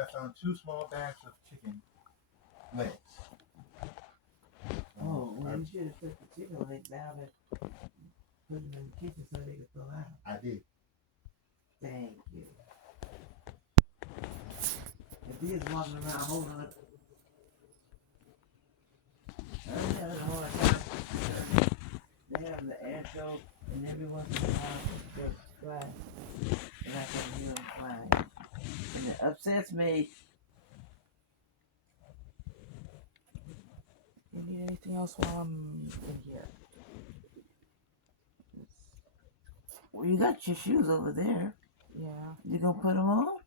I found 2 small bags of chicken legs. Oh, well, you should have put the chicken legs down and put them in the kitchen so they could throw out. I did. Thank you. If he was walking around holding it, I'm having a hard time. They have the air show, and every once in a while they fly, and I can hear them flying. And it upsets me. You need anything else while I'm in here? Well, you got your shoes over there. Yeah. You gonna put them on?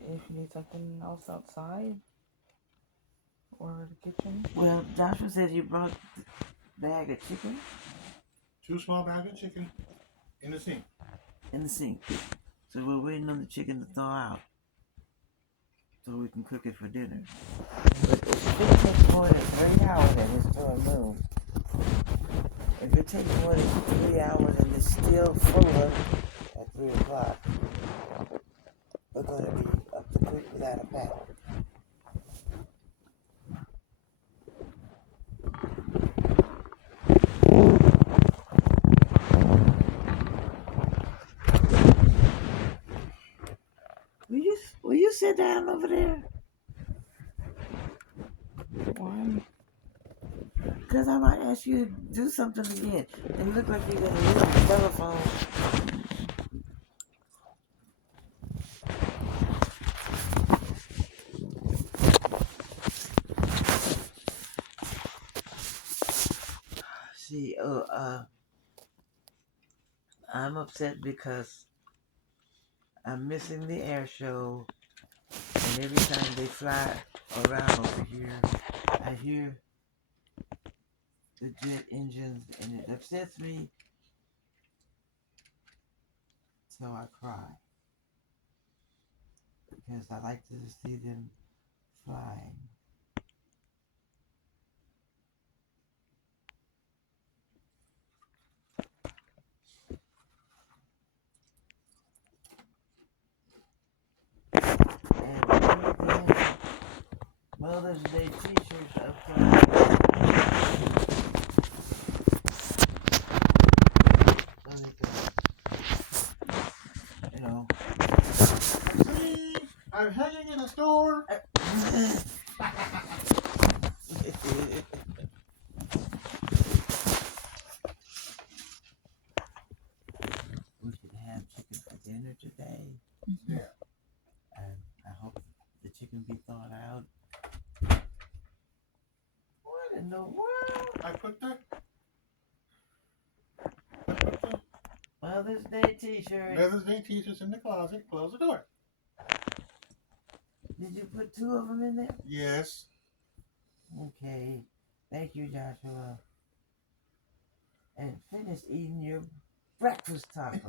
If you need something else outside or the kitchen. Well, Joshua said you brought the bag of chicken 2 small bags of chicken in the sink. in the sink. So we're waiting on the chicken to thaw out so we can cook it for dinner. But if it takes more than 3 hours and it's still moved, if it takes more than 3 hours and it's still full at 3 o'clock, we're going to be up the creek without a paddle. Will you sit down over there? Why? Because I might ask you to do something again. And look like you're going to use the telephone. See, I'm upset because I'm missing the air show. And every time they fly around over here, I hear the jet engines and it upsets me. So I cry. Because I like to see them flying. And Mother's Day t-shirts up front. You know. See, I'm hanging in a store. We should have chicken for dinner today. Yeah. And I hope the chicken be thawed out. What in the world? I put the Mother's Day t-shirt. Mother's Day t-shirts in the closet. Close the door. Did you put 2 of them in there? Yes. Okay. Thank you, Joshua. And finish eating your breakfast taco.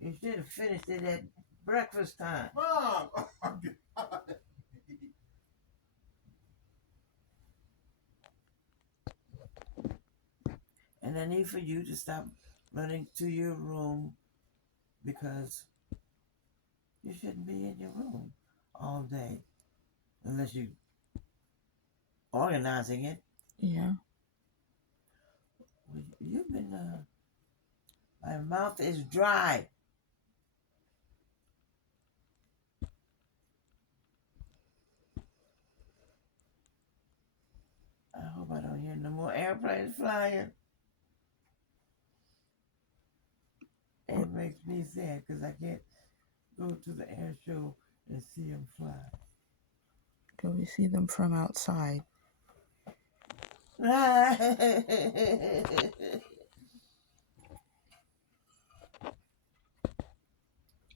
You should have finished it at breakfast time. Mom! Oh, God. And I need for you to stop running to your room because you shouldn't be in your room all day unless you're organizing it. Yeah. You've been, my mouth is dry. I hope I don't hear no more airplanes flying. It makes me sad because I can't go to the air show and see them fly. Can we see them from outside?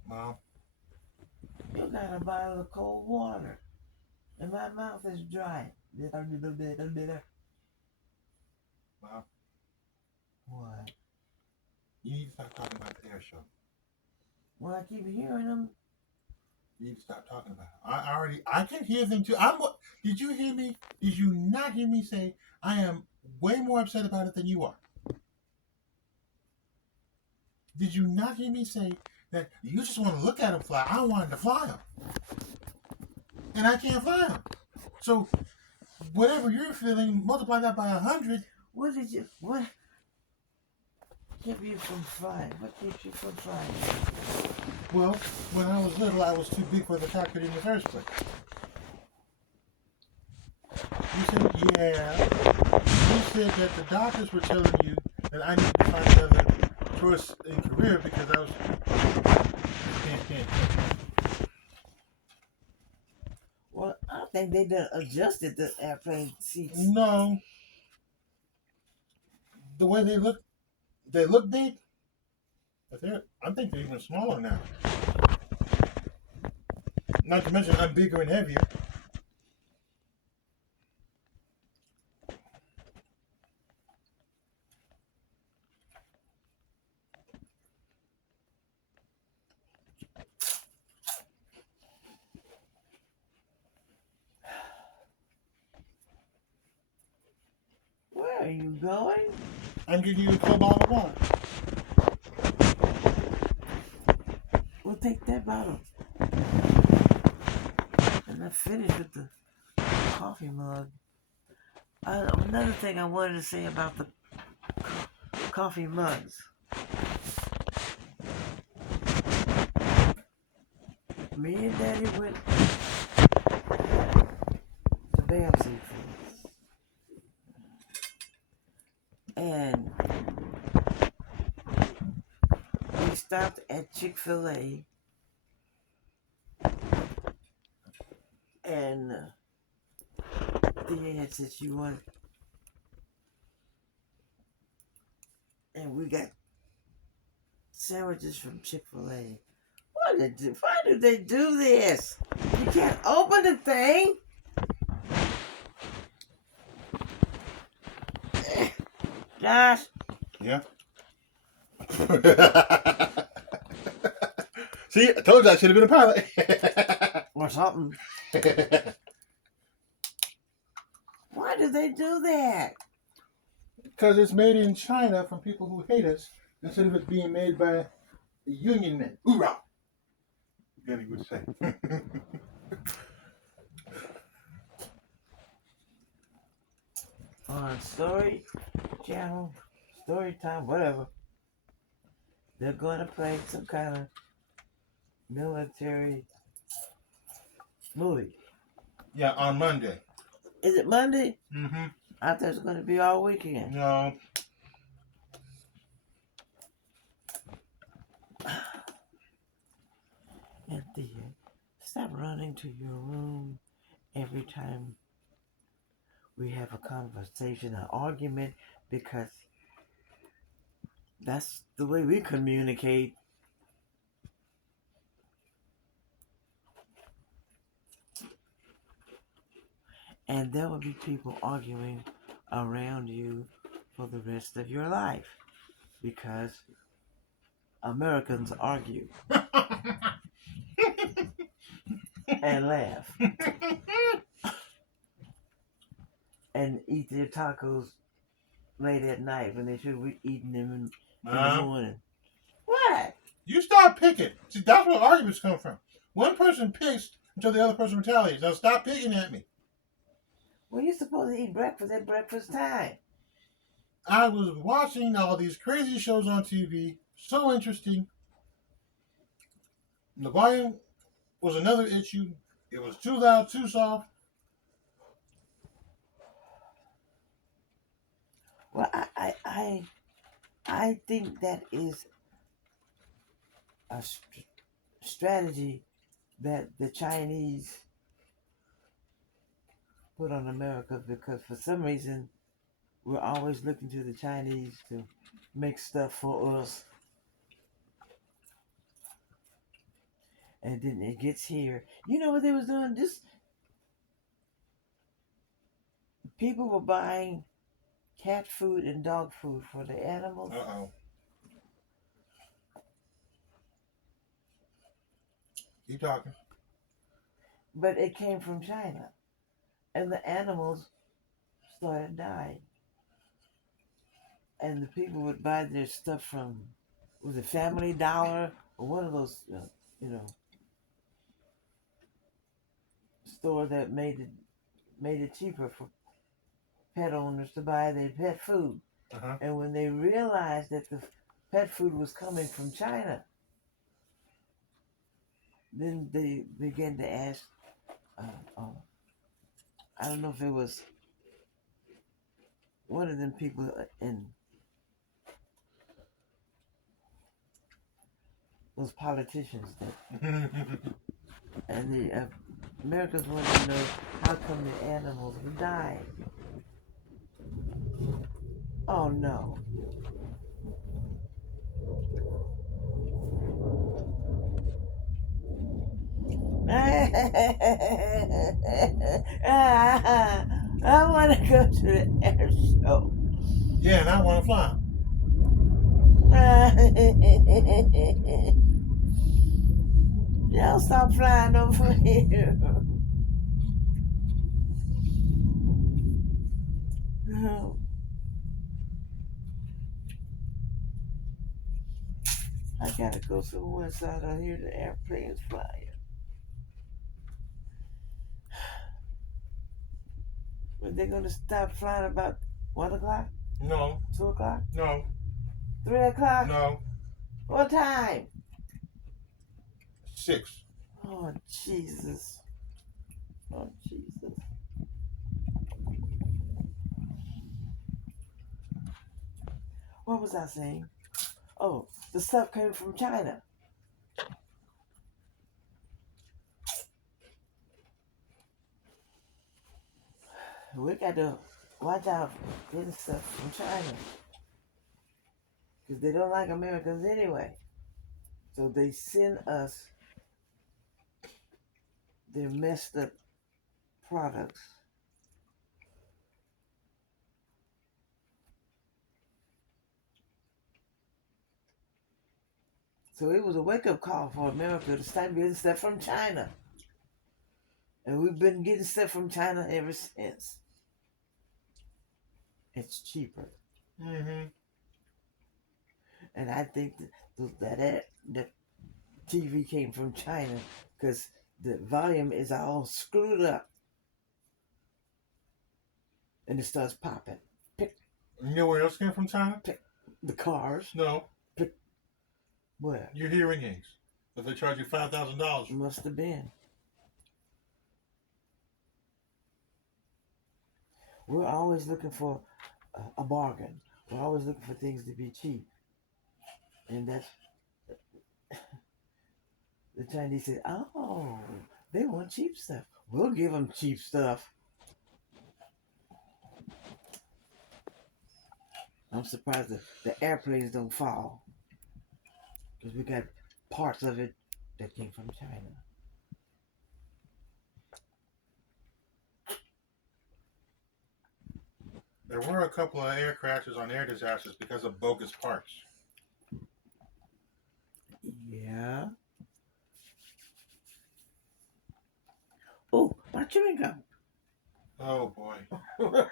Mom. You got a bottle of cold water, and my mouth is dry. Mom. What? You need to stop talking about the air show. Well, I keep hearing them. You need to stop talking about it. I can hear them too. Did you hear me? Did you not hear me say I am way more upset about it than you are? Did you not hear me say that you just want to look at them fly? I wanted to fly them. and I can't find them. So whatever you're feeling, multiply that by 100. What kept you from flying? What keeps you from flying? Well, when I was little, I was too big for the cockpit in the first place. You said, yeah. You said that the doctors were telling you that I need to find another choice in career because I was. Well, I think they done adjusted the airplane seats. No. The way they look big, but I think they're even smaller now. Not to mention, I'm bigger and heavier. Where are you going? I'm giving you a cold bottle of water. We'll take that bottle. And I finished with the coffee mug. Another thing I wanted to say about the coffee mugs. Me and Daddy went to Bamsey and we stopped at Chick-fil-A and Thea had said she wanted, and we got sandwiches from Chick-fil-A. Why do they do this? You can't open the thing. Josh. Yeah. See, I told you I should have been a pilot. Or something. Why do they do that? Because it's made in China from people who hate us instead of it being made by union men. Hoorah! Danny would say. On Story Channel, Story Time, whatever, they're going to play some kind of military movie. Yeah, on Monday. Is it Monday? Mm-hmm. I thought it was going to be all weekend. No. Anthea, stop running to your room every time we have a conversation, an argument, because that's the way we communicate. And there will be people arguing around you for the rest of your life because Americans argue and laugh and eat their tacos late at night when they should be eating them in the morning. What? You stop picking. See, that's where arguments come from. One person picks until the other person retaliates. Now stop picking at me. Well, you're supposed to eat breakfast at breakfast time. I was watching all these crazy shows on TV. So interesting. The volume was another issue. It was too loud, too soft. Well, I think that is a strategy that the Chinese put on America because for some reason we're always looking to the Chinese to make stuff for us. And then it gets here. You know what they was doing? Just people were buying cat food and dog food for the animals. Uh-oh. Keep talking. But it came from China. And the animals started dying. And the people would buy their stuff from, was it Family Dollar? Or one of those, store that made it cheaper for pet owners to buy their pet food. Uh-huh. And when they realized that the pet food was coming from China, then they began to ask, I don't know if it was one of them people in those politicians that, and the Americans wanted to know how come the animals were dying. Oh no. I want to go to the air show. Yeah, and I want to fly. Y'all stop flying over here. I gotta go somewhere so I don't hear the airplanes flying. But they're gonna stop flying about 1 o'clock? No. 2 o'clock? No. 3 o'clock? No. What time? 6. Oh, Jesus. Oh, Jesus. What was I saying? Oh, the stuff came from China. We got to watch out for getting stuff from China. Because they don't like Americans anyway. So they send us their messed up products. So it was a wake-up call for America to start getting stuff from China. And we've been getting stuff from China ever since. It's cheaper. Mm-hmm. And I think that TV came from China because the volume is all screwed up. And it starts popping. Pick. You know where else came from China? Pick. The cars. No. Pick. Where? Your hearing aids. That they charge you $5,000. Must have been. We're always looking for a bargain. We're always looking for things to be cheap. And that's... The Chinese said, oh, they want cheap stuff. We'll give them cheap stuff. I'm surprised that the airplanes don't fall. Because we got parts of it that came from China. There were a couple of air crashes on air disasters because of bogus parts. Yeah. Oh, my chewing gum. Oh boy. Look,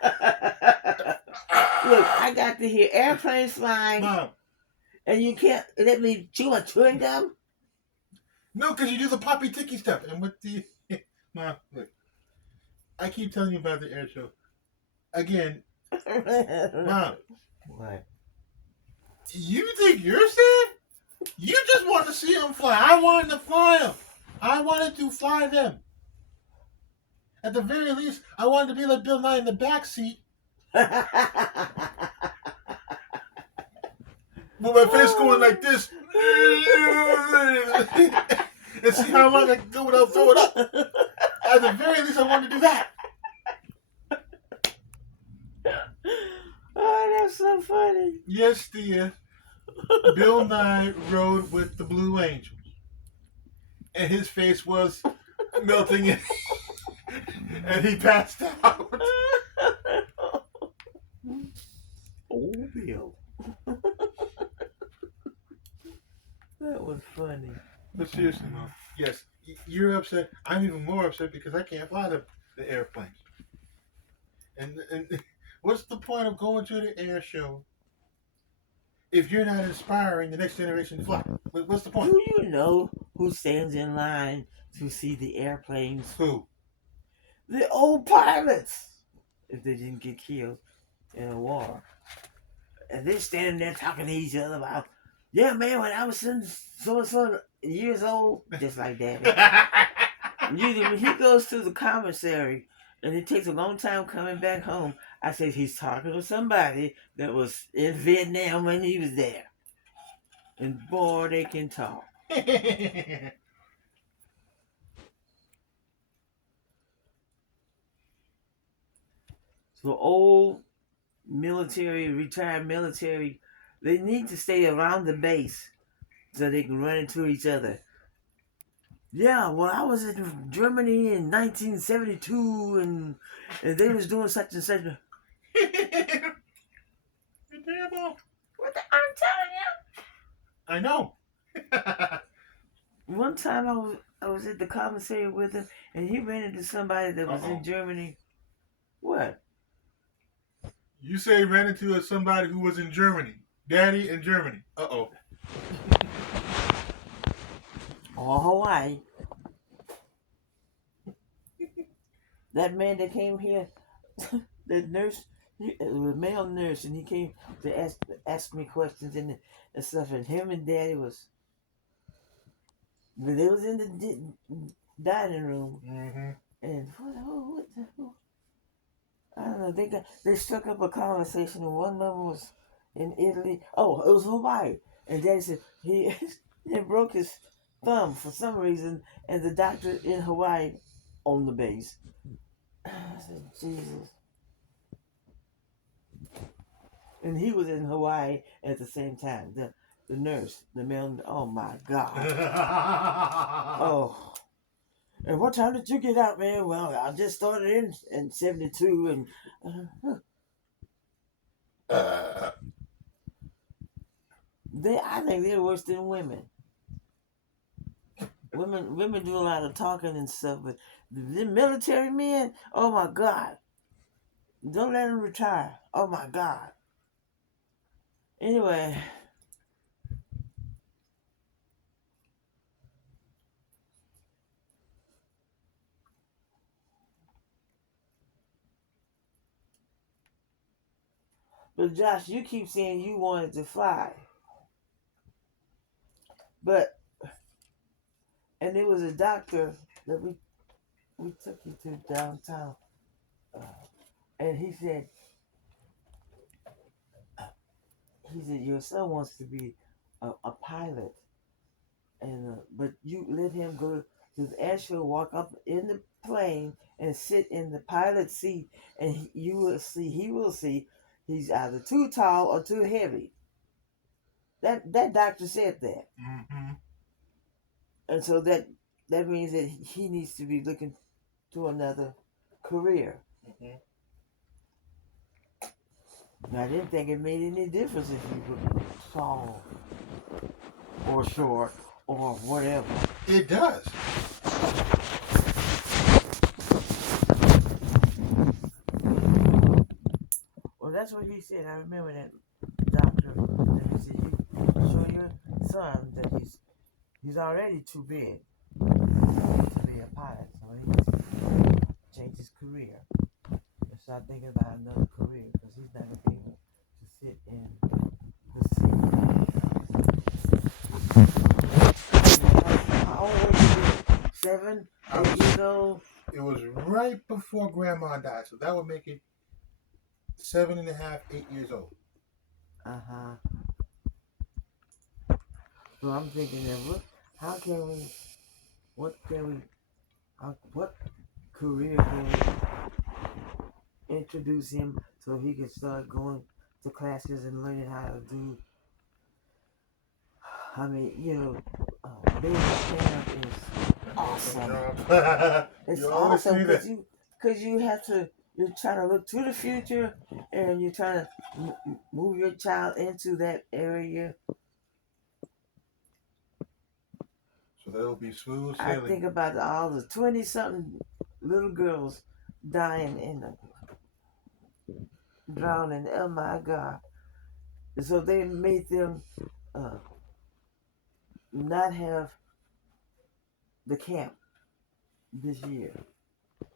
I got to hear airplanes flying. Mom. And you can't let me chew my chewing gum? No, because you do the poppy ticky stuff. And with the... Mom, look. I keep telling you about the air show. Again. Mom. What? You think you're sad? You just want to see them fly. I wanted to fly them. I wanted to fly them. At the very least, I wanted to be like Bill Nye in the back seat. With my face going like this. And see how long I can go without throwing up. At the very least, I wanted to do that. Oh, that's so funny. Yes, dear. Bill Nye rode with the Blue Angels. And his face was melting in. And he passed out. Oh, Bill. That was funny. But seriously, Mom, yes, you're upset. I'm even more upset because I can't fly the airplanes. And what's the point of going to the air show if you're not inspiring the next generation to fly? What's the point? Do you know who stands in line to see the airplanes? Who? the old pilots if they didn't get killed in a war. And they're standing there talking to each other about, yeah, man, when I was so and so years old, just like that. Usually when he goes to the commissary and it takes a long time coming back home, I say he's talking to somebody that was in Vietnam when he was there. And boy, they can talk. So old military, retired military, they need to stay around the base so they can run into each other. Yeah, well, I was in Germany in 1972, and they was doing such and such. You're terrible. What the, I'm telling you. I know. One time I was at the commissary with him, and he ran into somebody that was in Germany. What? You say ran into somebody who was in Germany. Daddy in Germany. Uh-oh. Or Hawaii. That man that came here, the nurse, it was a male nurse, and he came to ask me questions and stuff. And him and Daddy was, they was in the dining room, and what the, I don't know. They struck up a conversation, and one of them was in Italy. Oh, it was Hawaii, and Daddy said he he broke his thumb for some reason, and the doctor in Hawaii on the base. I said, Jesus. And he was in Hawaii at the same time. The nurse, the male. Oh my God. Oh. And what time did you get out, man? Well, I just started in 72, and I think they're worse than women. Women do a lot of talking and stuff, but the military men, oh my God. Don't let them retire. Oh my God. Anyway. But Josh, you keep saying you wanted to fly. But, and there was a doctor that we took you to downtown. And he said, your son wants to be a pilot. And but you let him go to the airfield, walk up in the plane and sit in the pilot seat, and he will see he's either too tall or too heavy. That doctor said that. And so that means that he needs to be looking to another career. And I didn't think it made any difference if you were tall or short or whatever. It does. Well, that's what he said. I remember that doctor. And he said, you show your son that he's already too big to be a pilot, so he needs to change his career and start thinking about another career, because he's not going to be able to sit in the seat. How old were you? 7, 8 years old? It was right before Grandma died, so that would make it 7.5, 8 years old. So I'm thinking that what career can we introduce him so he can start going to classes and learning how to do. I mean, being a parent is awesome. It's awesome because you're trying to look to the future, and you're trying to move your child into that area. So that'll be smooth sailing. I think about all the 20-something little girls dying drowning. Oh my God. So they made them not have the camp this year.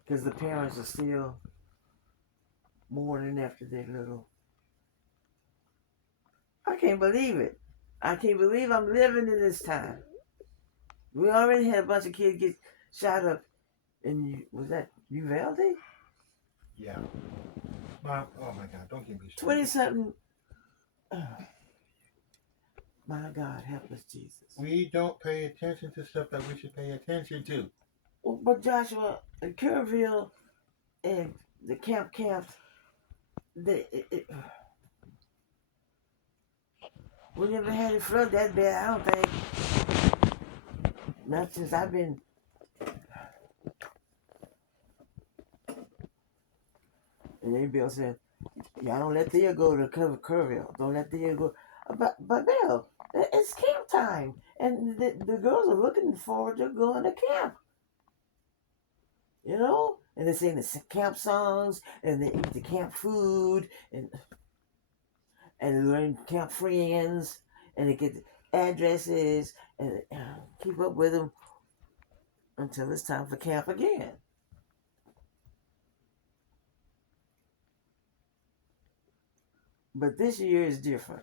because the parents are still mourning after their little. I can't believe it. I can't believe I'm living in this time. We already had a bunch of kids get shot up in, was that Uvalde? Yeah. Mom, oh my God, don't get me started. 20 something. My God, help us, Jesus. We don't pay attention to stuff that we should pay attention to. Well, but Joshua, in Kerrville and the camps, we never had it flood that bad, I don't think. Not since I've been. And then Bill said, y'all don't let Thea go to Kerrville. Don't let Thea go. But Bill, it's camp time. And the girls are looking forward to going to camp. You know? And they sing the camp songs, and they eat the camp food, and learn camp friends, and they get addresses, and keep up with them until it's time for camp again. But this year is different.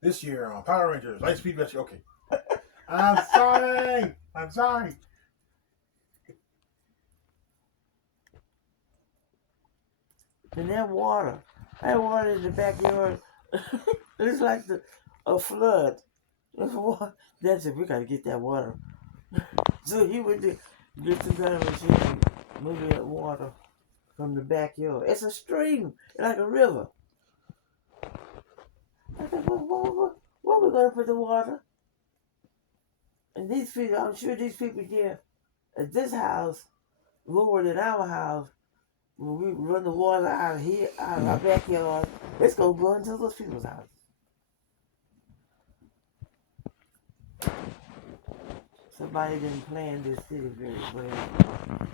This year on Power Rangers, Lightspeed Rescue. Okay. I'm sorry. I'm sorry. And that water in the backyard, it's like a flood. That's it. We gotta get that water. So he went to get some kind of machine and move that water from the backyard. It's a stream, like a river. I said, where we gonna put the water? And these people, I'm sure these people here at this house, lower than our house, when we run the water out of here, out of our backyard, it's gonna go into those people's houses. Somebody didn't plan this city very well.